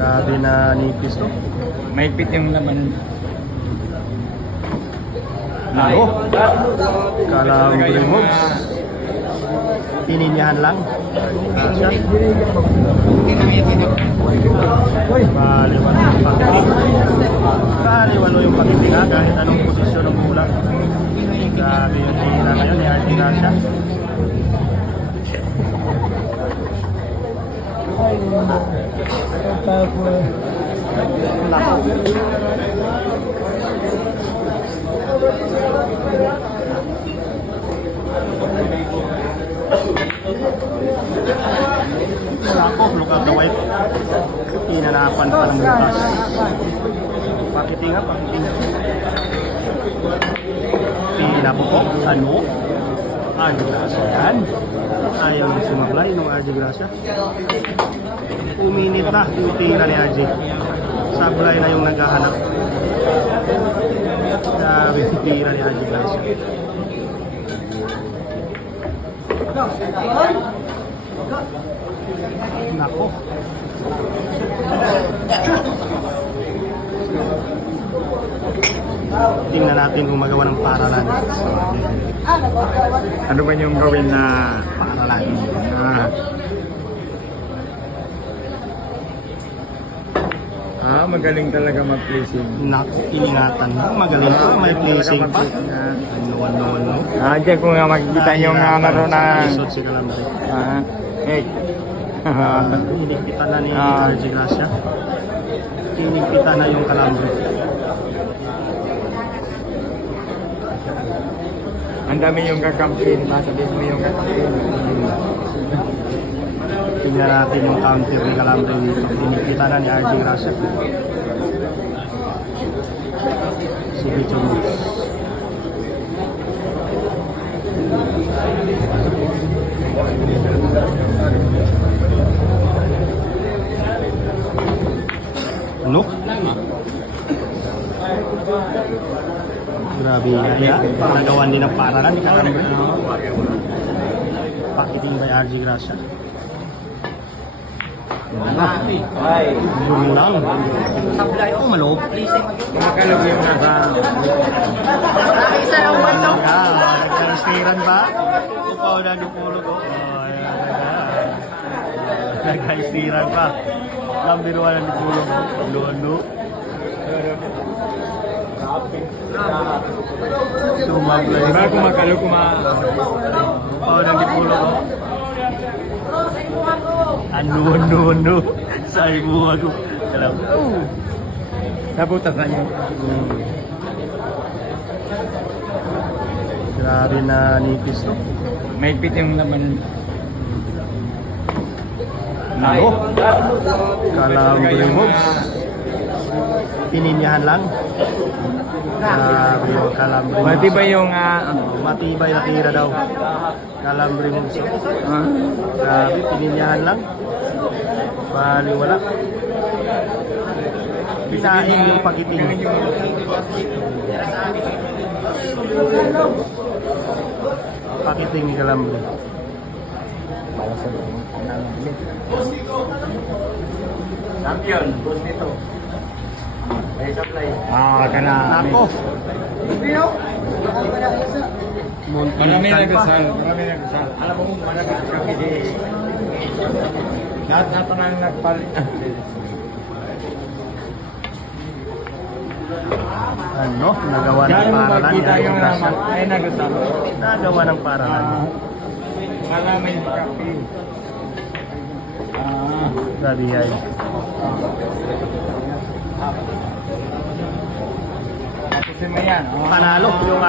Grabe na nipis to. Mahigpit yung labanan. Nako. Calambre moves. Pininyahan lang. Baliwalo yung pakiting. Baliwalo yung pakiting ha. Kahit anong posisyon ng bola. Grabe yung tira ngayon ni RJ Gracia. Wala ko, look at the white. Inanapan pa ng bukas. Pakiting nga, pakiting. Pinapukok, ano? RJ Gracia yan. Ayaw na sumablay ng RJ Gracia. Uminit na yung tira ni RJ. Sablay na yung naghahanap. Grabe yung tira ni RJ Gracia. Nako. Tingnan natin kung magawa ng paralan. Ano ba yung gawin na Paralan. Magaling talaga mag-placing. Nako, iningatan mo. Magaling pa, may placing pa. Ano. Diyan ko nga makikita yung laro na... Isot si Calambre. Hey. Inigpitan na ni RJ Gracia. Inigpitan na yung Calambre. Ang dami yung kakampin. Masabihin mo yung kakampin. Tingnan natin yung counter ni Calambre dito. Inigpitan na ni RJ Gracia. Si Bicho Moves. Ano? Grabe nga. Nagawan din ng paralan ni Calambre. Pakiting by RJ Gracia. Yun lang. Oh, maloob. Kumakalog yung nasa... Nagkaistiran ba? Upaw na nupulog ko. Nagkaistiran pa. Lambiruan na nupulog ko. Luano. Tumablay. Diba kumakalog Upaw na nupulog ko. Ano. Sabi mo ako. Alam. Sabutas na yun. Grabe na nipis to. Mahigpit yung labanan. Nako. Calambre moves. Pininyahan lang. Grabe yung Calambre moves. Matibay yung... Matibay na tira daw. Calambre moves. Grabe, pininyahan lang. Bali, wala. Pisain yung pakiting. Pakiting ni Calambre. Champion, boss nito. Ay, supply. Kana. Nako. Marami Muntikan pa. nagdasal. Alam mo, marami kami di... Lahat na parang nagpalit. Ano? Nagawa ng paralan. Yung naman. Ay, nagdasal. Nagawa ng paralan. Malamay yung kapi. Grabe yan. Kasi mo yan. Panalo yung